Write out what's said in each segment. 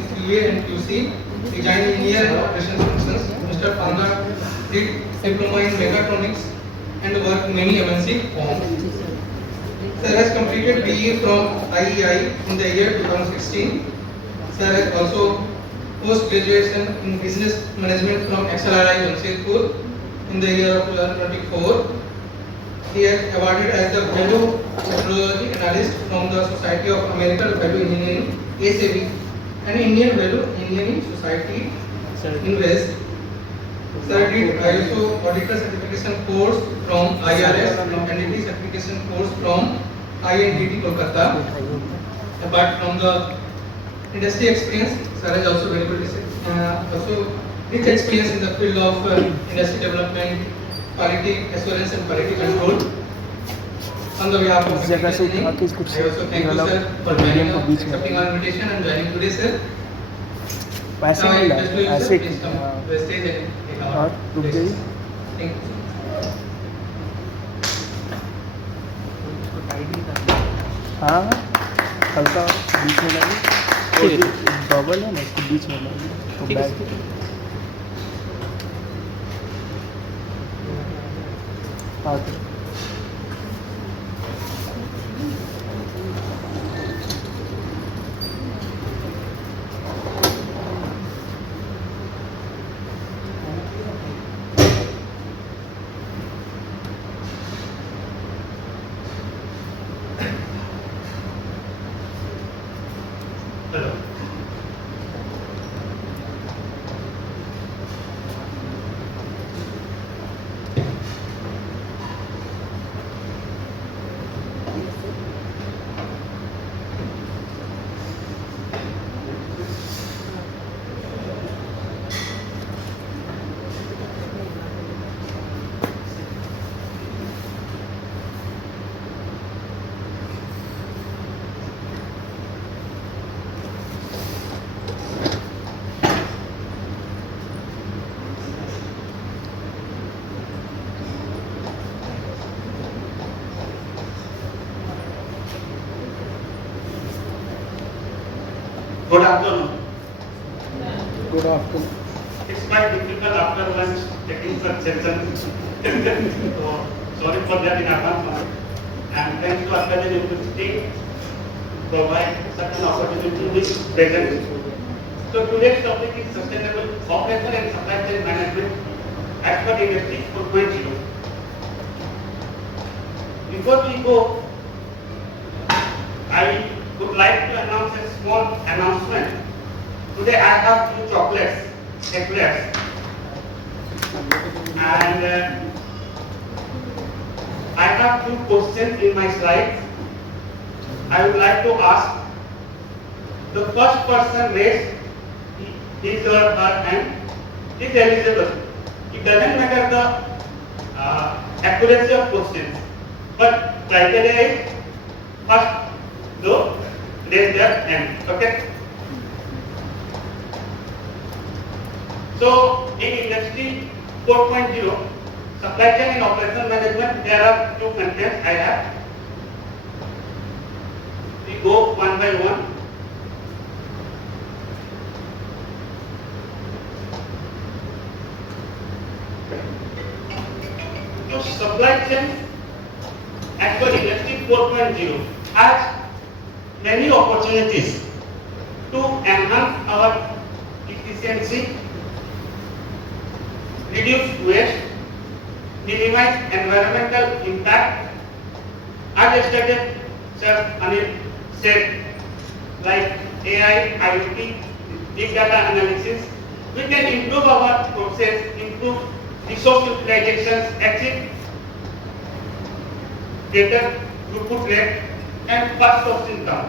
in QA and QC, design engineer and operations functions. Mr. Panda did diploma in mechatronics and worked many MNC firms. Sir has completed BE from IEI in the year 2016. Sir has also post-graduation in business management from XLRI Jamshedpur in the year of 2024. He is awarded as the Value Methodology Analyst from the Society of American Value Engineering (ASAV) and Indian Value Engineering Society in West. Sir did ISO Auditor Certification course from IRS and NDT Certification course from INTT Kolkata. Apart from the industry experience, Sir has also very good also rich experience in the field of industry development, quality assurance and quality control. On the behalf of the engineering, I also thank you sir for joining us, accepting our invitation and joining today sir. Now I request you sir, please come to the stage and take our places. Thank you. हाँ हल्का बीच में लगे bubble है ना इसको बीच में लगे तो बैग हाँ Hello. Good afternoon. Good afternoon It's quite difficult after lunch taking such sessions. So sorry for that in advance. And thanks to Akash University provide such an opportunity to be present. So today's topic is sustainable operation and supply chain management as per Industry 4.0. Before we go, I would like to announce a small announcement. Today I have two chocolates, eclairs, and I have two questions in my slides. I would like to ask the first person raised his or her hand is eligible. It doesn't matter the accuracy of questions, but criteria is first though raise their hand. Okay. So in Industry 4.0, supply chain and operation management, there are two contents I have. We go one by one. So supply chain as per Industry 4.0 has many opportunities to enhance our efficiency, reduce waste, minimize environmental impact. As yesterday Sir Anil said, like AI, IoT, big data analysis, we can improve our process, improve resource utilization, achieve greater throughput rate and fast sourcing down.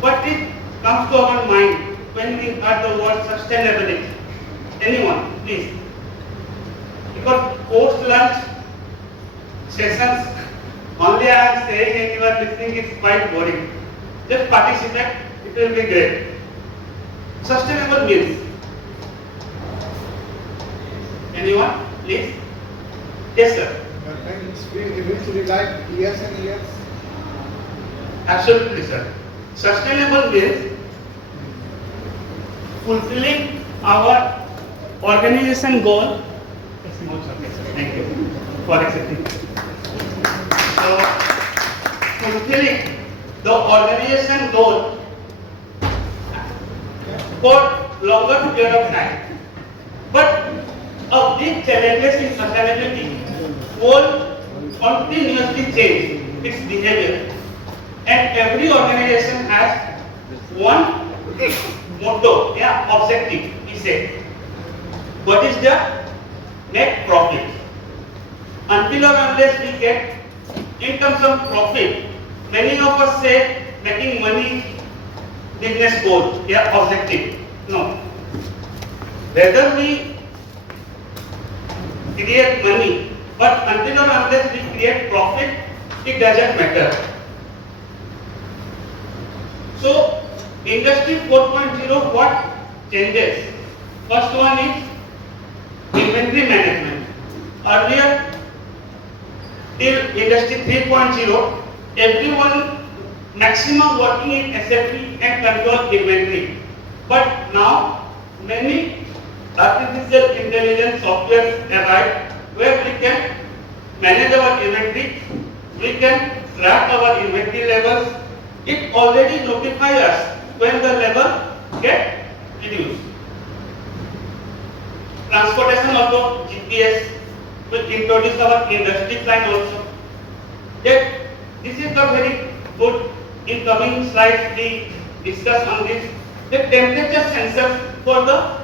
What it comes to our mind when we heard the word sustainability? Anyone, please? Because post-lunch sessions, only I am saying and you are listening, it's quite boring. Just participate, it will be great. Sustainable means? Anyone, please? Yes, sir. It's eventually like years and years. Absolutely, sir. Sustainable means fulfilling our organization goal. Thank you for accepting. So, fulfilling the organization goal for longer period of time. But a big challenges in sustainability will continuously change its behavior, and every organization has one motto, objective. He said, what is the net profit? Until or unless we get in terms of profit, many of us say making money business goal, objective. No. Whether we create money, but until or unless we create profit, it doesn't matter. So, Industry 4.0, what changes? First one is inventory management. Earlier, till Industry 3.0, everyone maximum working in SAP and control inventory. But now, many artificial intelligence software arrived where we can manage our inventory, we can track our inventory levels. It already notifies us when the level get reduced. Transportation also, GPS will introduce our industry plan also. Yet this is the very good. In coming slides we discuss on this. The temperature sensors for the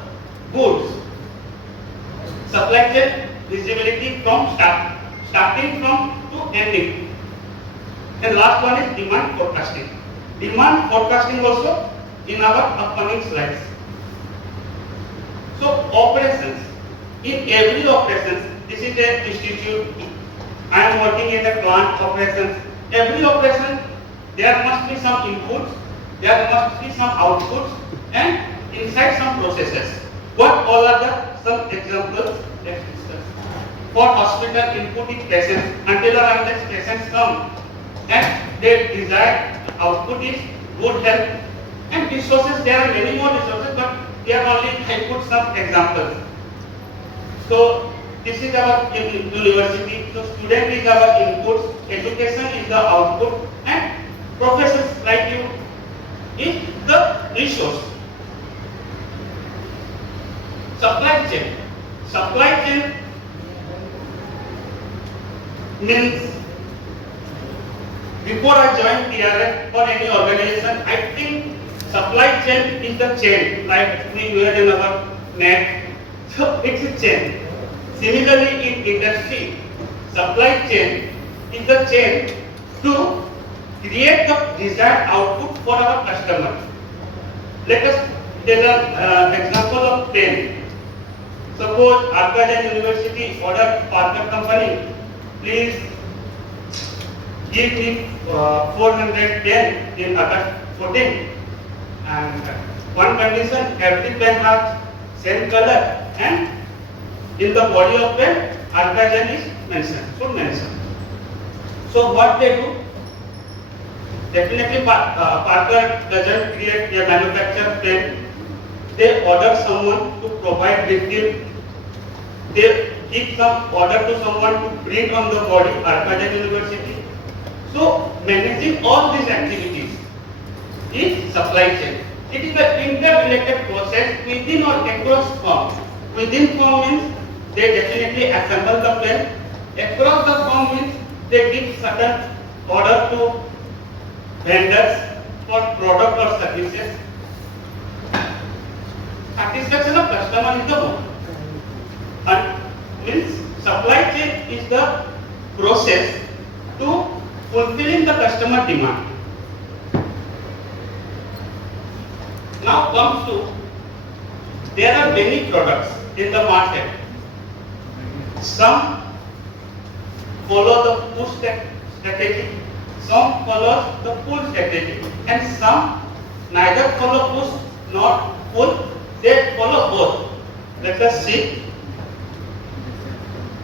goods. Supply chain visibility from starting from to ending. And last one is demand forecasting. Demand forecasting also in our upcoming slides. So operations. In every operations, this is an institute. I am working in the plant operations. Every operation, there must be some inputs, there must be some outputs, and inside some processes. What all are the some examples? Let's discuss. For hospital, input is patients. Until or unless patients come and their desired output is good health, and resources, there are many more resources, but here only I put some examples. So this is our university. So student is our input, education is the output, and professors like you is the resource. Supply chain. Supply chain means before I joined TRF or any organization, I think supply chain is the chain, like we wear in our neck. So it's a chain. Similarly, in industry, supply chain is the chain to create the desired output for our customer. Let us take an example of pen. Suppose AICTE University order Parker company, please give me 400 pen in August 14. And one condition, every pen has same color and in the body of pen, AICTE is mentioned, should mention. So what they do? Definitely Parker doesn't create a manufactured pen. They order someone to provide liquid. They give some order to someone to print on the body, AICTE University. So managing all these activities is supply chain. It is an interrelated process within or across firm. Within firm means they definitely assemble the pen. Across the firm means they give certain order to vendors for product or services. Satisfaction of customer is the one. And means supply chain is the process to fulfilling the customer demand. Now comes to, there are many products in the market. Some follow the push strategy, some follow the pull strategy, and some neither follow push nor pull, they follow both. Let us see.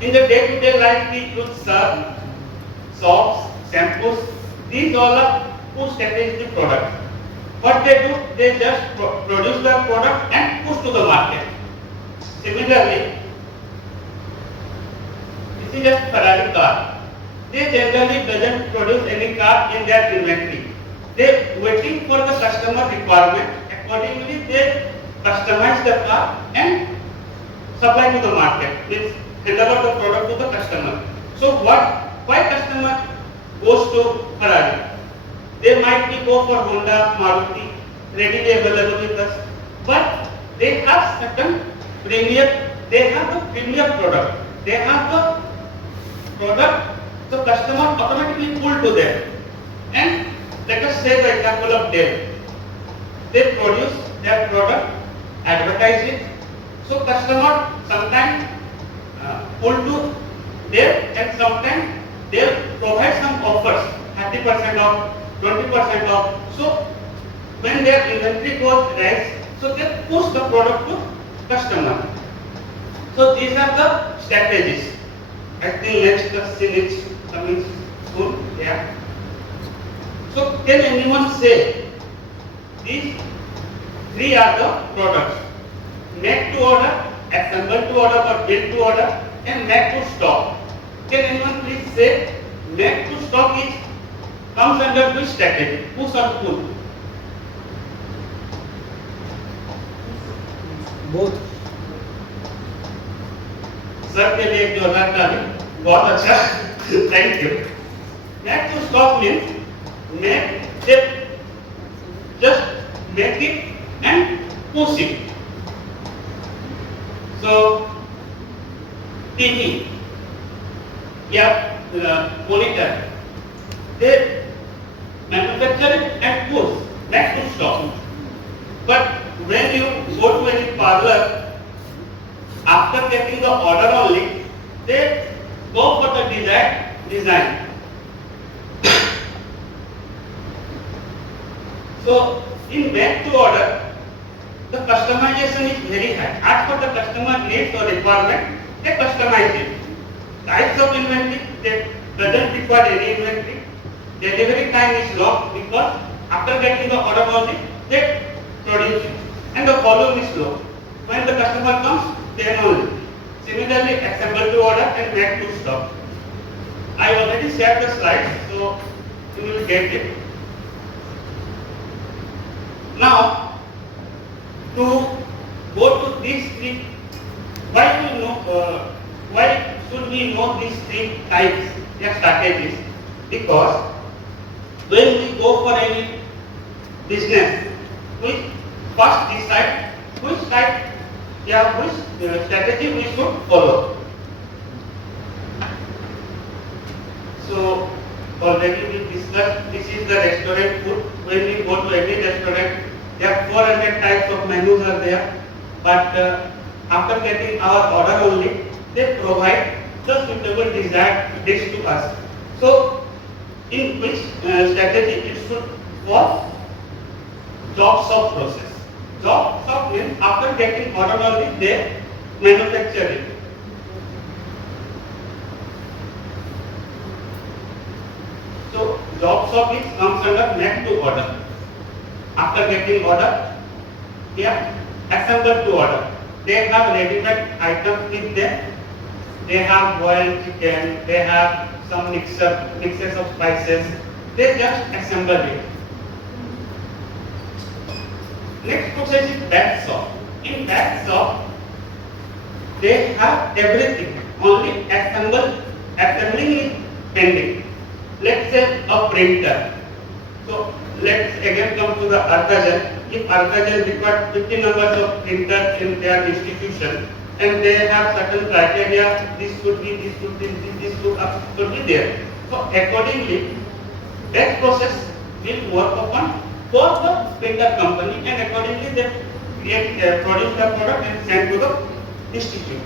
In the day-to-day life, we use soaps, shampoos. These all are push strategy products. What they do, they just produce the product and push to the market. Similarly, this is a Ferrari car. They generally doesn't produce any car in their inventory. They waiting for the customer requirement. Accordingly, they customize the car and supply to the market. Means hand over the product to the customer. So why customer goes to Ferrari? They might be go for Honda, Maruti, readily available with us, but they have certain premium. They have the premium product. They have the product, so customer automatically pull to them. And let us say the example of Dell. They produce their product, advertise it, so customer sometimes pull to them, and sometimes they provide some offers, 30% off, 20% off. So when their inventory goes rise, so they push the product to customer. So these are the strategies. I think next scene is coming soon. Yeah. So can anyone say these three are the products: make to order, assemble to order or build to order, and make to stock? Can anyone please say make to stock is comes under which strategy? Push or pull? Both. Sir के लिए एक जोरदार ताली, बहुत अच्छा, thank you. Make to stock means make just make it and push it. So TV या monitor, they manufacture it and push, make to stock. But when you go to any parlor, after getting the order only, they go for the design. So in make to order, the customization is very high. As per the customer needs or requirement, they customize it. Types of inventory, they doesn't require any inventory. Delivery time is long because after getting the order only, they produce it. And the volume is low. When the customer comes, then only. Similarly, assemble to order and make to stock. I already shared the slides, so you will get it. Now, to go to these three, why should we know these three types of strategies? Because when we go for any business, we first decide which type, which strategy we should follow. So already we discussed, this is the restaurant food. When we go to any restaurant, there are 400 types of menus are there. But after getting our order only, they provide the suitable desired dish to us. So in which strategy it should follow? Job shop process. Job shop means after getting order only, they manufacture it. So job shop is comes under make to order. After getting order, assemble to order. They have ready-made items with them. They have boiled chicken. They have some mixes of spices. They just assemble it. Next process is batch shop. In batch shop, they have everything. Only assembling is pending. Let's say a printer. So let's again come to the Artajan. If Artajan requires 50 numbers of printers in their institution, and they have certain criteria, this should be there. So accordingly, that process will work upon for the printer company, and accordingly they produce the product and send to the institute.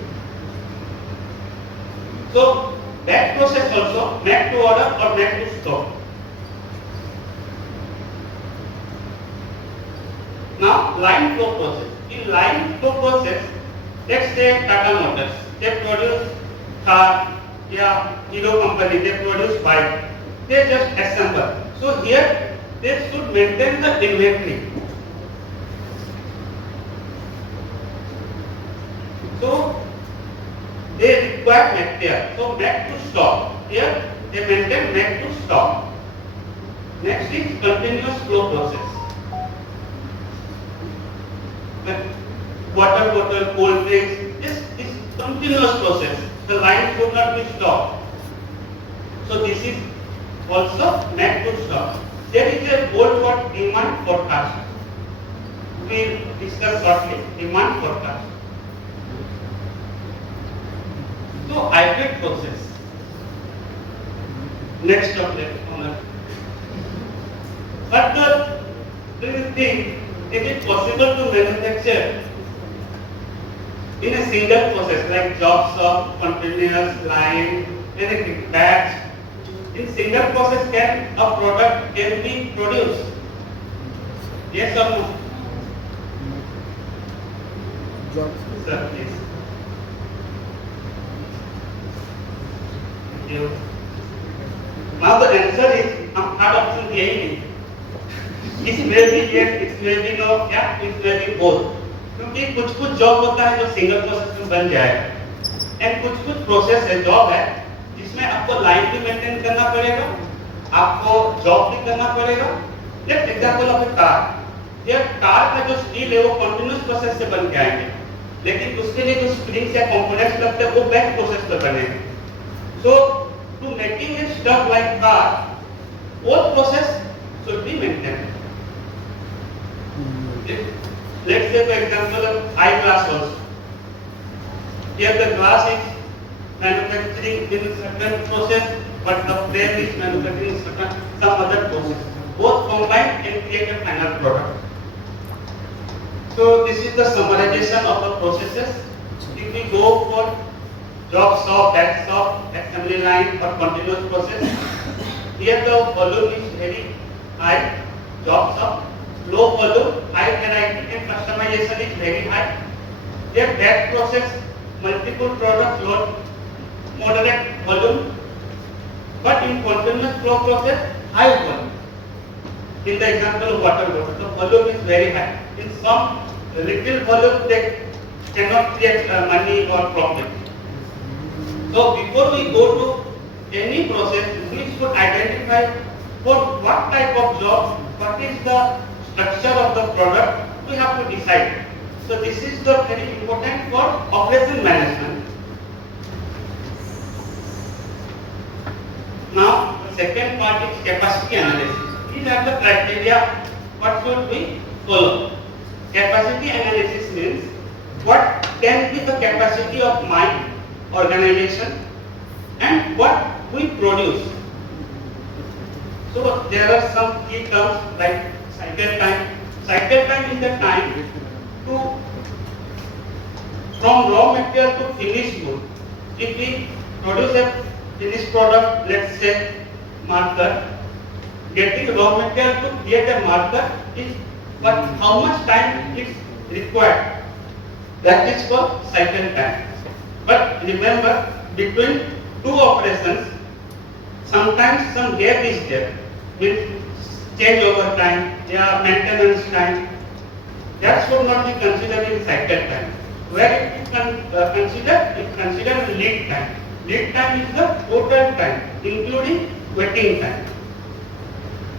So that process also make to order or make to stock. Now line flow process. In line flow process, let's say Tata Motors, they produce car, Hero company, they produce bike. They just assemble. So here they should maintain the inventory. So they require make here. So make to stock. Here they maintain make to stock. Next is continuous flow process. Water bottle, cold drinks, this is continuous process. The line should not be stopped. So this is also make to stock. There is a word for demand forecast. We will discuss shortly demand forecast. So hybrid process. Next topic. But do you think is it possible to manufacture in a single process like job shop, continuous line, anything batch? In single process, can a product can be produced? Yes or no? Sir, please. Thank you. Now the answer is third option यही It may be yes, it may be no, yeah, it may be both. क्योंकि कुछ job होता है जो single process में बन जाएगा and कुछ प्रोसेस है जॉब है जिसमें आपको लाइन भी मेंटेन करना पड़ेगा, आपको जॉब भी करना पड़ेगा. Let's example of A car. ये कार का जो स्टील है वो कंटीन्यूअस प्रोसेस से बन के आएंगे, लेकिन उसके लिए जो स्प्रिंग्स या कंपोनेंट्स लगते हैं वो बैच प्रोसेस पे बनेंगे. So to making a stuff like car, both process should be maintained. Let's say for example eyeglass also. Here the glass is manufacturing in a certain process, but the frame is manufacturing some other process. Both combined can create a final product. So this is the summarization of the processes. If we go for job shop, batch shop, assembly line or continuous process, here the volume is very high, job shop. Low volume, high variety and customization is very high. Here batch process, multiple products, low, moderate volume. But in continuous flow process, high volume. In the example of water bottle, the volume is very high. In some little volume, they cannot create money or profit. So before we go to any process, we should identify for what type of job, what is the structure of the product, we have to decide. So this is the very important for operation management. Now the second part is capacity analysis. These are the criteria what should we follow. Capacity analysis means what can be the capacity of my organization and what we produce. So there are some key terms like cycle time. Cycle time is the time to from raw material to finished good. If we produce a finished product, let's say marker, getting raw material to create a marker is but how much time is required. That is called cycle time. But remember, between two operations, sometimes some gap is there. Means changeover time, maintenance time, that should not be considered in cycle time. Where it is considered lead time. Lead time is the total time, including waiting time.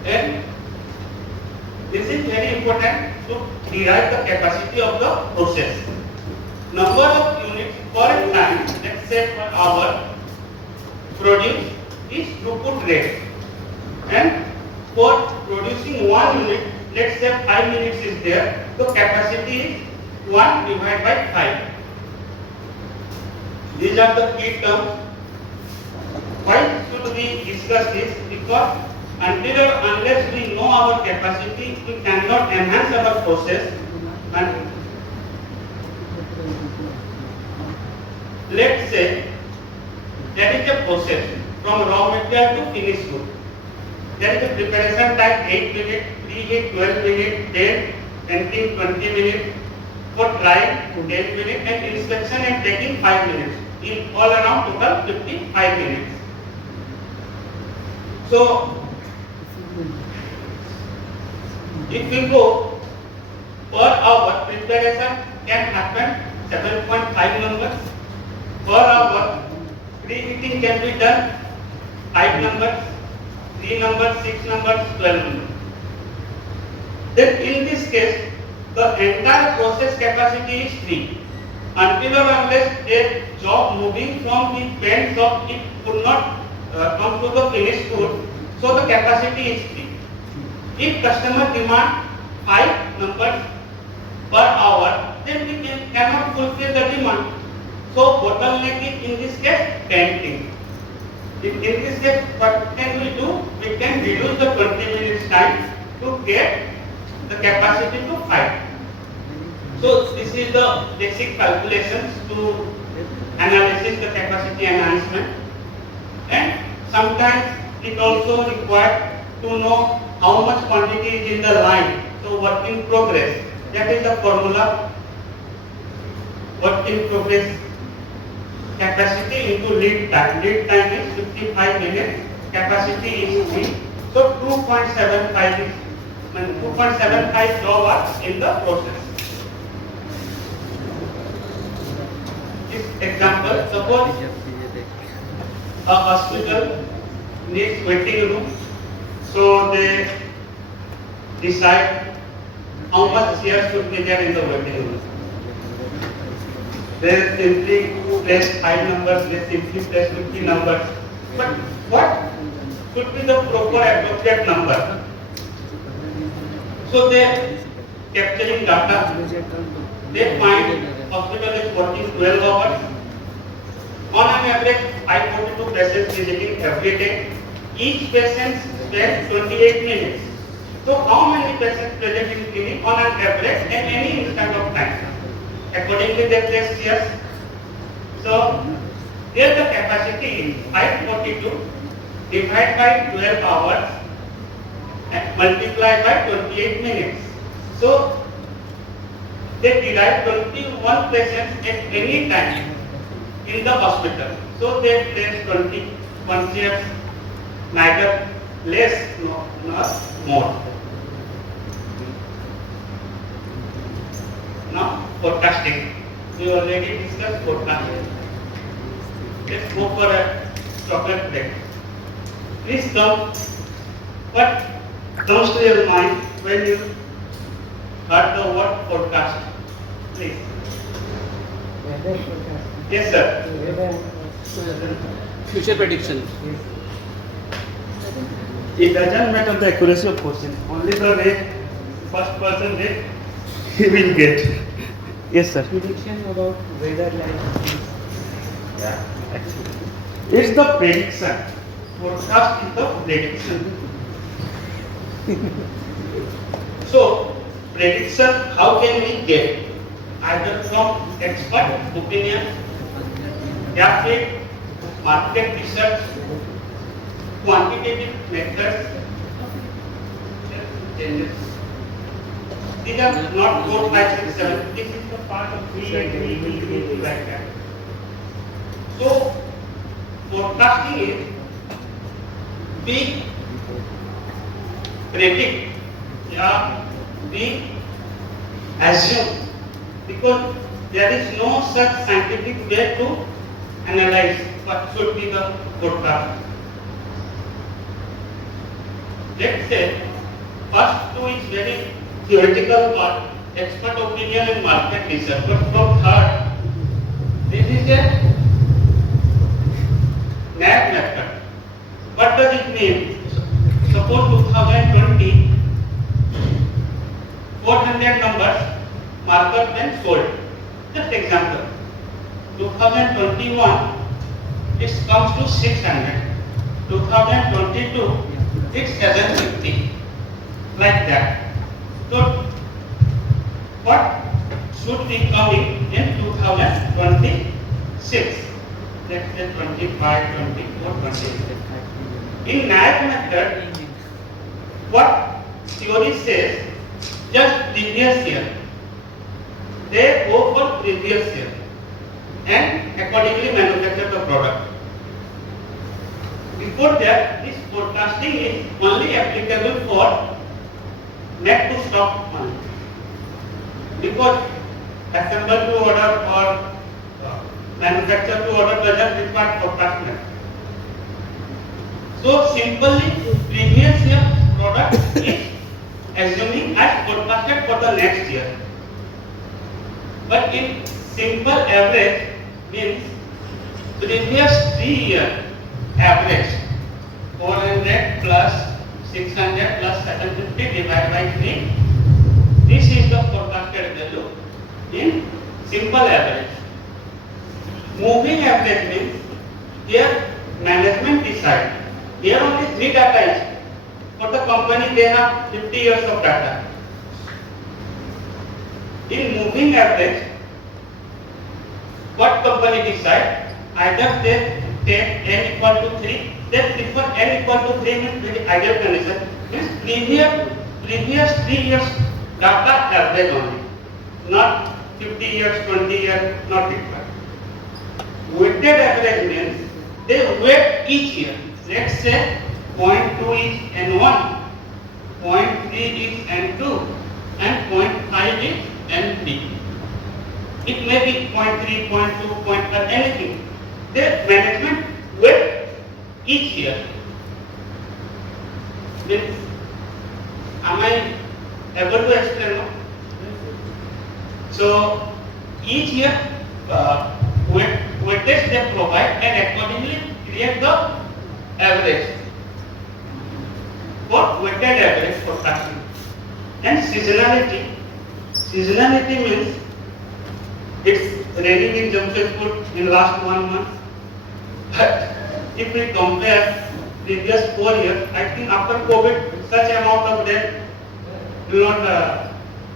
And this is very important to derive the capacity of the process. Number of units per time, let's say per hour, produced is throughput rate. And for producing 1 unit, let's say 5 minutes is there, so capacity is 1 divided by 5. These are the key terms. Why should we discuss this? Because until or unless we know our capacity, we cannot enhance our process. And let's say there is a process from raw material to finished good. There is a preparation time 8 minutes, preheat 12 minutes, then painting 20 minutes, for drying 10 minutes and inspection and taking 5 minutes. In all around total 55 minutes. So If we go per hour, preparation can happen 7.5 numbers. Per hour, preheating can be done 5 numbers, 3 numbers, 6 numbers, 12 numbers. Then in this case, the entire process capacity is 3. Until or unless a job moving from the pen shop, it could not come to the finished good, so the capacity is 3. If customer demand 5 numbers per hour, then we cannot fulfill the demand. So bottleneck is in this case painting. In this case, what can we do? We can reduce the 20 minutes time to get the capacity to 5. So this is the basic calculations to analysis the capacity enhancement, and sometimes it also required to know how much quantity is in the line. So work in progress, that is the formula. Work in progress capacity into lead time. Lead time is 55 minutes, capacity is 3. So 2.75 is 2.75 job hours in the process. This example, suppose a hospital needs waiting room, so they decide how much chairs should be there in the waiting room. They simply place 5 numbers, they simply place 50 numbers. But what should be the proper appropriate number? So they capturing data, they find hospital is working 12 hours. On an average, 542 patients visiting every day. Each patient spends 28 minutes. So how many patients present in clinic on an average at any instant of time? Accordingly, they place chairs. So here the capacity is 542 divided by 12 hours and multiplied by 28 minutes. So they derive 21 patients at any time in the hospital. So they place 21 chairs, neither less nor more. Now forecasting. We already discussed forecasting. Let's go for a chocolate break. Please come. What comes to your mind when you heard the word forecast? Please. Yes, sir. Future prediction. It doesn't matter the accuracy of question. Only the way first person did, he will get. Yes, sir. Prediction about weather like this. Yeah, actually. It's the prediction. Forecast is the prediction. So, prediction, how can we get? Either from expert opinion, graphic, market research, quantitative methods. These are not 4, 5, 6, 7. This is the part of we and like that. So, forecasting is we predict, we assume, because there is no such scientific way to analyze what should be the forecast. Let's say first two is very theoretical part, expert opinion and market research. But from third, this is a NAB method. What does it mean? Suppose 2020, 400 numbers, marker pen sold. Just example. 2021, it comes to 600. 2022, it's 750. Like that. So, what should be coming in 2026? Let's say 25, 24, 26. In NAB method, what theory says, just previous year. They go for previous year and accordingly manufacture the product. Before that, this forecasting is only applicable for net to stock money. Because assemble to order or manufacture to order doesn't require forecast. So simply previous year product is assuming as forecasted for the next year. But in simple average means previous 3-year average 400 plus 600 plus 750 divided by 3. This is the forecasted value in simple average. Moving average means here management decide. Here only 3 data is. For the company they have 50 years of data. In moving average, what company decide? Either they take n equal to 3, they prefer n equal to 3 means very ideal condition. Means previous 3 years data average only, not 50 years, 20 years, not required. Weighted average means they weight each year. Let's say 0.2 is N1, 0.3 is N2, and 0.5 is N3. It may be 0.3, 0.2, 0.5, anything. The management weight each year. Means, am I able to explain? No? So each year weightage they provide and accordingly create the average for weighted average forecasting. And seasonality. Seasonality means it's raining in Jamshedpur in last 1 month. But if we compare previous 4 years, I think after COVID, such amount of rain will not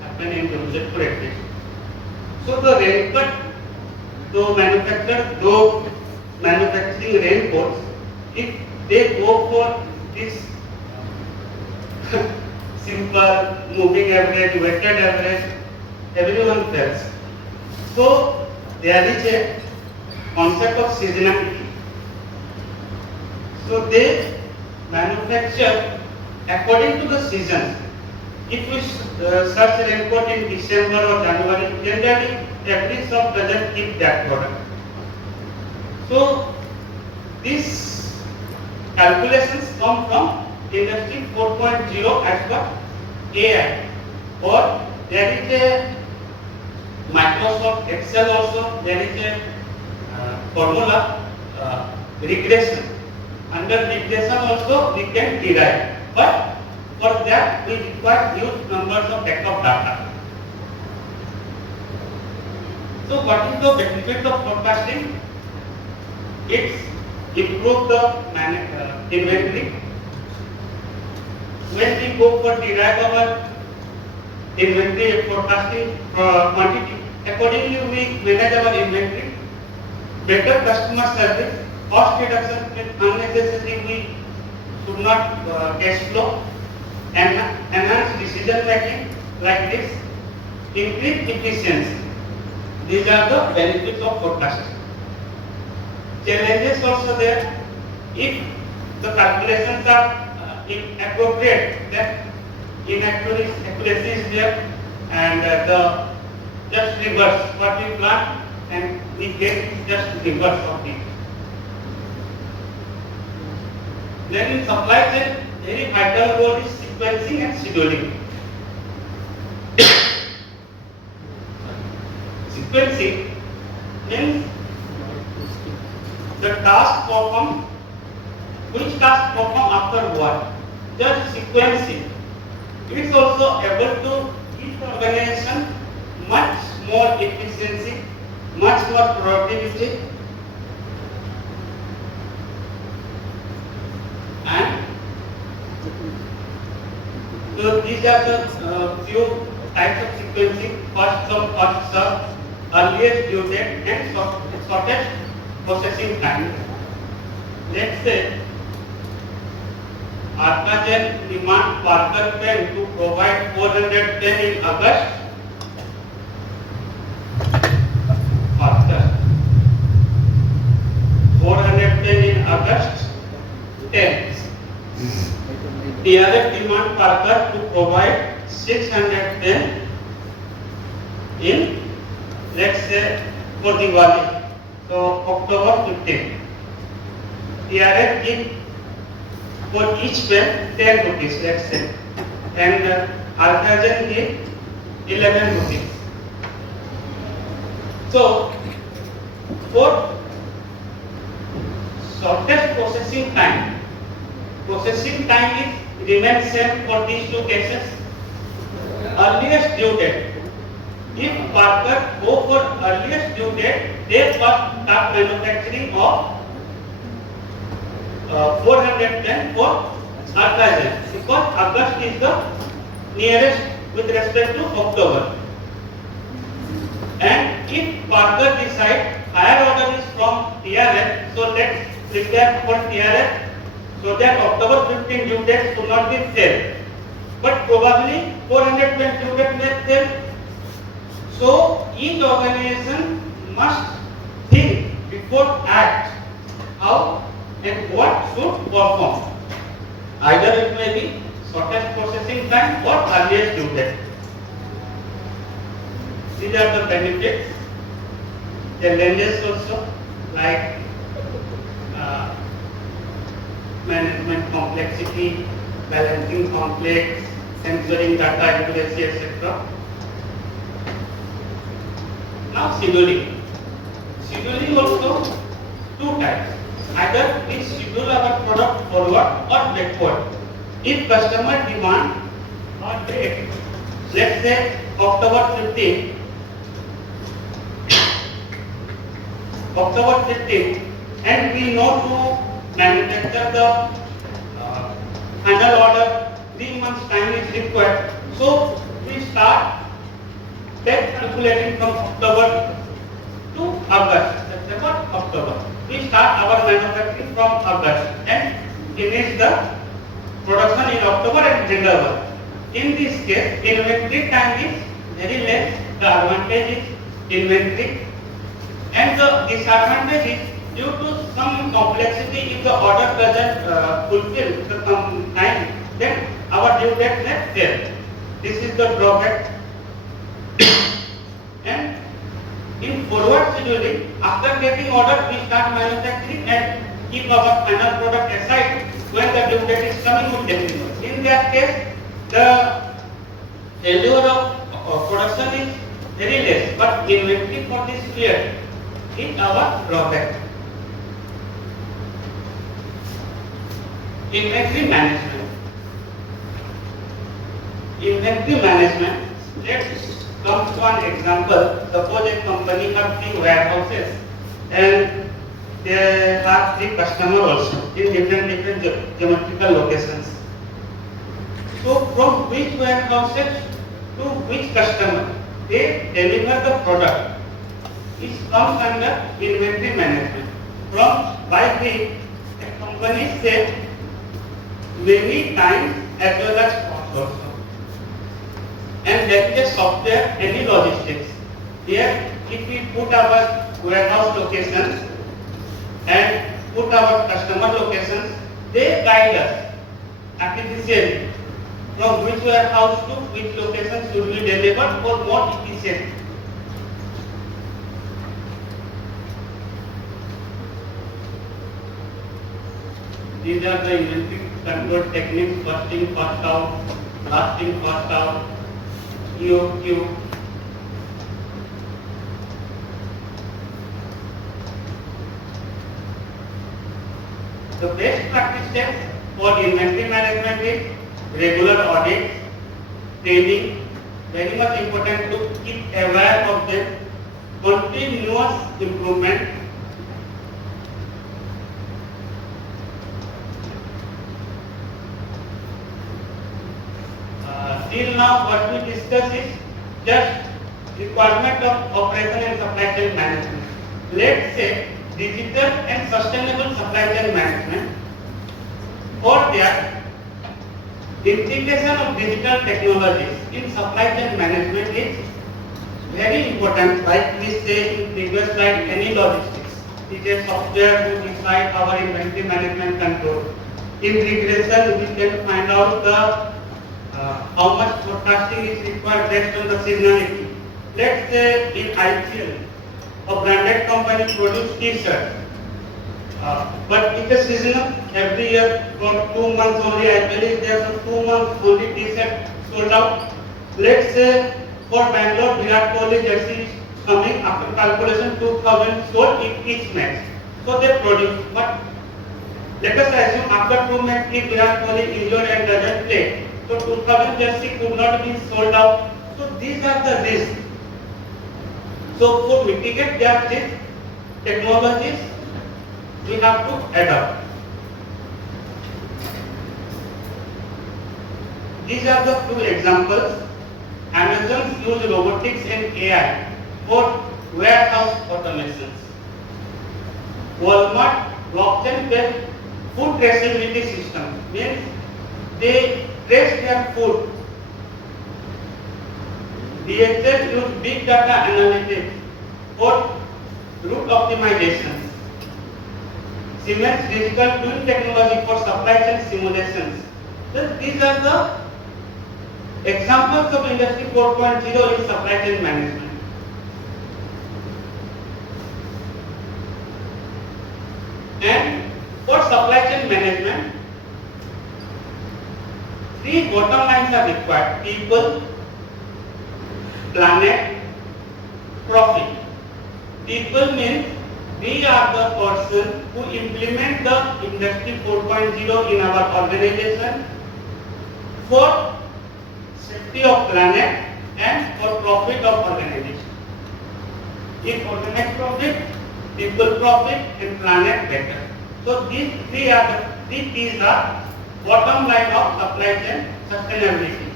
happen in Jamshedpur at least. So the rain cut, though manufacturing raincoats, if they go for this simple moving average, weighted average, everyone fails. So there is a concept of seasonality. So they manufacture according to the seasons. If we search raincoat in December or January, generally every shop doesn't keep that product. So these calculations come from Industry 4.0 as per AI, or there is a Microsoft Excel also, there is a formula regression. Under regression also we can derive, but for that we require huge numbers of backup data. So what is the benefit of forecasting? It's improve the inventory. When we go for derive our inventory forecasting quantity, accordingly we manage our inventory. Better customer service, cost reduction with unnecessary we should not cash flow, and enhance decision making like this, increase efficiency. These are the benefits of forecasting. Challenges also there. If the calculations are inappropriate, then inaccuracy is there, and the just reverse what we plan and we get just reverse of it. Then in supply chain, very vital role is sequencing and scheduling. Sequencing means the task performed, which task performed after what. Just sequencing. It is also able to give the organization much more efficiency, much more productivity, and so these are the few types of sequencing: first come, first serve, earliest due date, and shortest processing time. Let's say AICTE demand Parker pen to provide 400 pen in August. Parker 400 pen in August 10. DRF demand Parker to provide 600 pen in, let's say, for Diwali, so October 15. TRS give for each pen 10 rupees, let's say, and Arthajan give 11 rupees. So, for shortest processing time is remains same for these two cases. Earliest due date. If Parker go for earliest due date, they first start manufacturing of 410 for Arthajan, because August is the nearest with respect to October. And if Parker decide higher order is from TRS, so let's prepare for TRS so that October 15 due date should not be there. But probably 410 due date may there. So each organization must think before act how and what should perform. Either it may be shortest processing time or earliest due date. These are the benefits. Challenges also, like management complexity, balancing complex, ensuring data accuracy, etc. Now scheduling. Scheduling also two types. Either we schedule our product forward or backward. If customer demand or date, let's say October 15, and we know to manufacture the final order 3 months time is required. So we start calculating from October to August, September, October. We start our manufacturing from August and finish the production in October and hand over. In this case, inventory time is very less. The advantage is inventory, and the disadvantage is due to some complexity. If the order doesn't fulfill the time, then our due date is there. This is the drawback. And in forward scheduling, after getting order, we start manufacturing and keep our final product aside. When the due date is coming, we deliver. In that case, the failure of production is very less, but inventory for this period is our drawback. Inventory management. Inventory management. Let's come to an example. Suppose a company has 3 warehouses and they have 3 customers also in different geometrical locations. So from which warehouses to which customer they deliver the product, it comes under inventory management. From by which a company saves many times as well as cost also. And that is a software, any logistics. Here, if we put our warehouse locations and put our customer locations, they guide us artificially from which warehouse to which location should be delivered for more efficient. These are the inventory control techniques: first in, first out, last in, first out, EOQ. The best practice steps for inventory management is regular audits, training, very much important to keep aware of them, continuous improvement. Till now what we discuss is just requirement of operation and supply chain management. Let's say digital and sustainable supply chain management. For that, integration of digital technologies in supply chain management is very important. Like we say in previous slide, any logistics is a software to decide our inventory management control. In regression, we can find out the how much forecasting is required based on the seasonality. Let's say in IPL, a branded company produce T-shirt, but it is seasonal. Every year for 2 months only, I believe there are 2 months only T-shirt sold out. Let's say for Bangalore, Virat Kohli jersey is coming after calculation 2000 sold in each match. So they produce, but let us assume after 2 matches if Virat Kohli injured and doesn't play, so 2000 jersey could not be sold out. So these are the risks. So to mitigate their risk, technologies we have to adopt. These are the two examples. Amazon use robotics and AI for warehouse automations. Walmart blockchain-based food traceability system means they trace their food. DHL use big data analytics for route optimizations. Siemens digital twin technology for supply chain simulations. So these are the examples of Industry 4.0 in supply chain management. And for supply chain management, 3 bottom lines are required: people, planet, profit. People means we are the person who implement the Industry 4.0 in our organization for safety of planet and for profit of organization. If organized profit, people profit and planet better. So these three P's are bottom line of supply chain sustainability.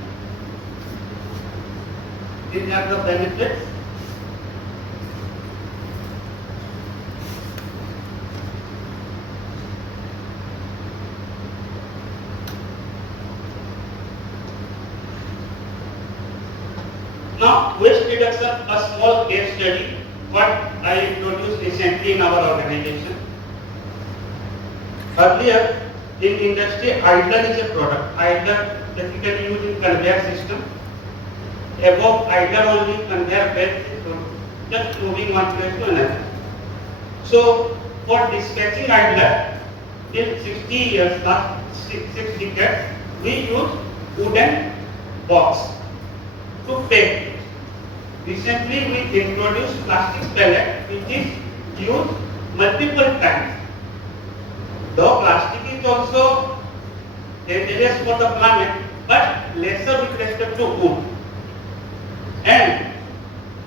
These are the benefits. Now, waste reduction, a small case study, what I introduced recently in our organization. Earlier, in industry, idler is a product. Idler basically used in conveyor system. Above idler only conveyor belt is just moving one place to another. So, for dispatching idler, till 60 years, last 6 decades, we use wooden box to pack. Recently, we introduced plastic pellet, which is used multiple times. Though plastic is also dangerous for the planet, but lesser with respect to wood. And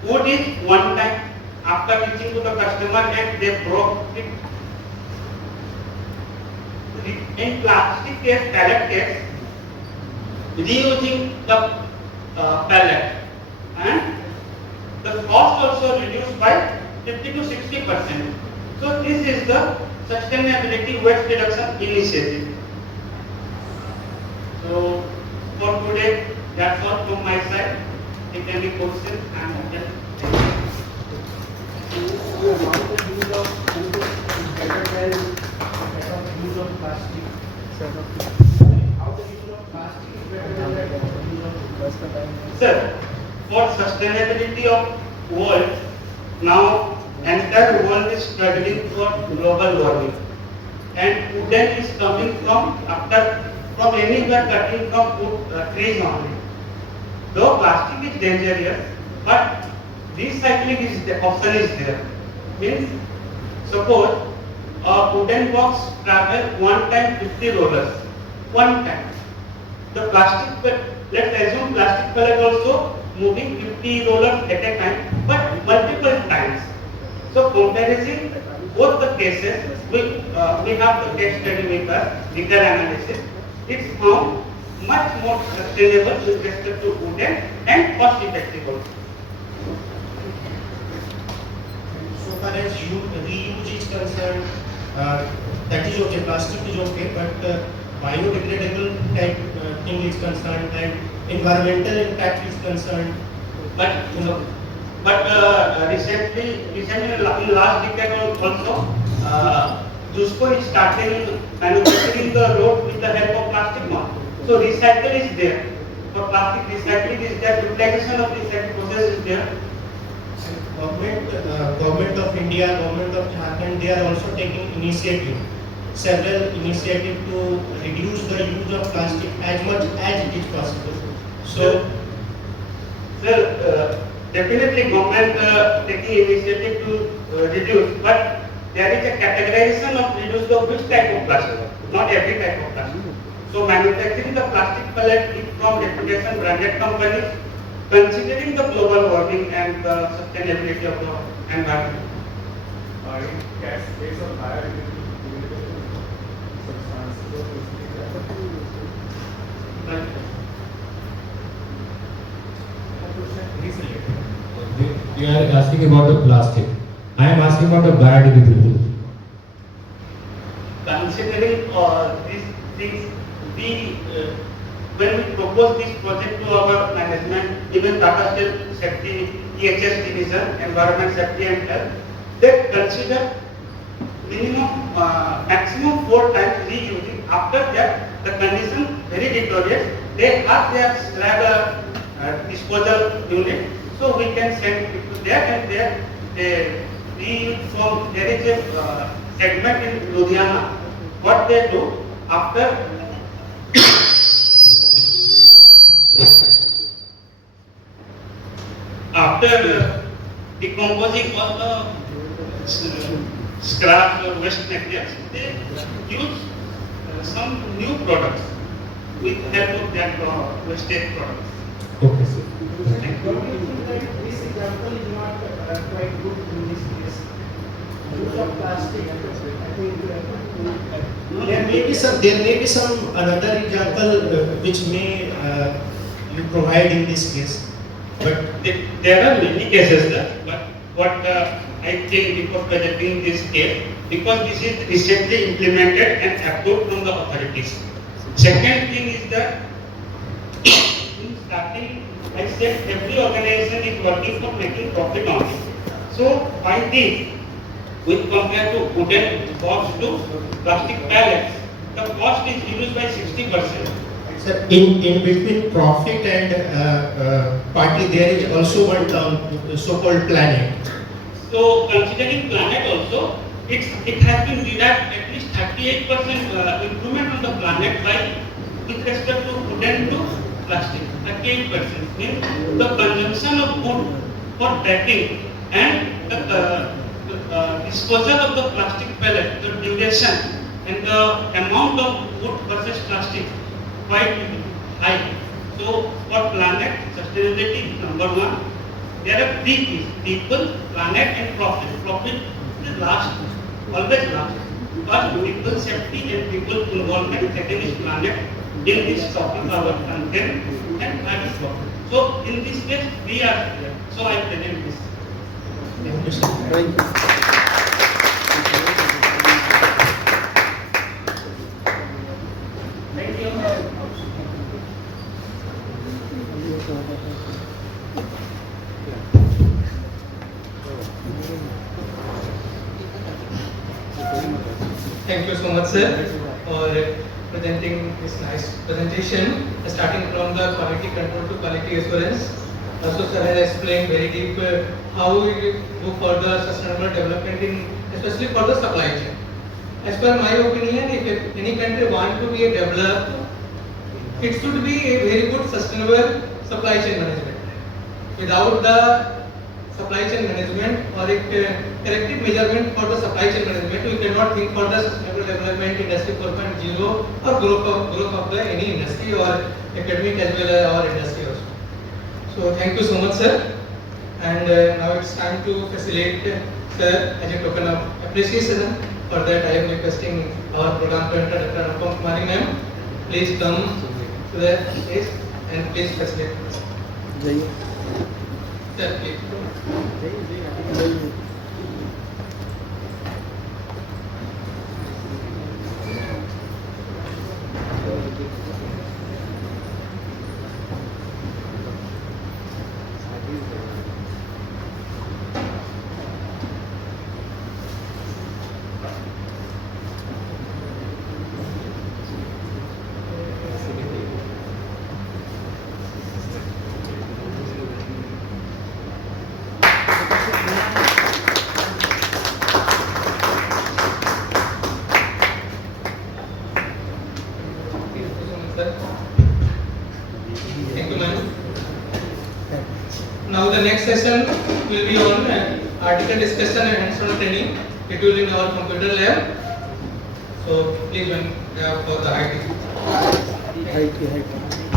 wood is one time after reaching to the customer and they broke it. In plastic case, pellet case, reusing the pellet and the cost also reduced by 50 to 60%. So this is the sustainability waste reduction initiative. So for today, that's all from my side. If any questions, I am open. How the use of food is better than use of plastic? How the use of plastic is better than the use of food? Sir, for sustainability of world, now entire world is struggling for global warming, and wooden is coming from anywhere cutting from trees only. Though plastic is dangerous, but recycling is the option is there. Means suppose a wooden box travel one time 50 rollers, one time. The plastic, let's assume plastic pellet also moving 50 rollers at a time, but multiple times. So comparison both the cases, we have the case study with us, legal analysis. It's found much more sustainable with respect to wooden and cost effective also. So far as reuse is concerned, that is okay, plastic is okay, but biodegradable type thing is concerned and environmental impact is concerned. But recently in last decade also, Jusco is starting manufacturing the road with the help of plastic one. So recycle is there, for plastic recycling is there, utilization of recycling process is there. Government of India, government of Jharkhand, they are also taking several initiatives to reduce the use of plastic as much as it is possible. So, Sir, definitely government taking initiative to reduce, but there is a categorization of reduce of which type of plastic, not every type of plastic. So manufacturing the plastic pellet is from reputation branded companies, considering the global warming and the sustainability of the environment. In case of biodegradable substances, You are asking about the plastic. I am asking about the biodegradable. Considering these things, when we propose this project to our management, even Tata Steel Safety EHS division, Environment Safety and Health, they consider maximum 4 times reusing. After that, the condition very deteriorates. They have their slab disposal unit, so we can send people there, and there there is a segment in Ludhiana. What they do after decomposing all the scraps or waste materials, they use some new products with help of that wasted products. Okay, sir. don't you think that this example is not quite good in this case? Use of plastic, I think there may be some another example which may you provide in this case. But There are many cases there, but what I think before presenting this case, because this is recently implemented and approved from the authorities. Second thing is that in starting, I said every organization is working for making profit on it. So by this, with compared to wooden box to plastic pallets, the cost is reduced by 60%. sir, in between profit and party, there is also one term, so-called planet. So considering planet also, it has been derived at least 38% improvement on the planet by with respect to wooden to plastic. 38% means the consumption of wood for packing and the disposal of the plastic pellet, the duration and the amount of wood versus plastic quite high. So for planet, sustainability is number one. There are 3 keys: people, planet and profit. Profit is last, always last. First, people safety and people involvement. Second is planet. In this topic, our content and third is profit. So in this case, we are here. So I present this. Thank you, sir. Thank you. thank you. Thank you so much, sir, for presenting this nice presentation, starting from the quality control to quality assurance. Also, sir has explained very deep how we go for the sustainable development in, especially for the supply chain. As per my opinion, if any country want to be developed, it should be a very good sustainable supply chain management. Without the supply chain management or a corrective measurement for the supply chain management, we cannot think for the sustainable development, industry 4.0 or growth of the any industry or academic as well as our industry also. So thank you so much, sir. And now it's time to facilitate, sir, as a token of appreciation. For that, I am requesting our program coordinator, Dr. Anupam Kumari ma'am, please come to the stage and please facilitate. जाइए Sir, please. जाइए Now the next session will be on article discussion and hands-on training. It will be in our computer lab. So please join for the IT. Height.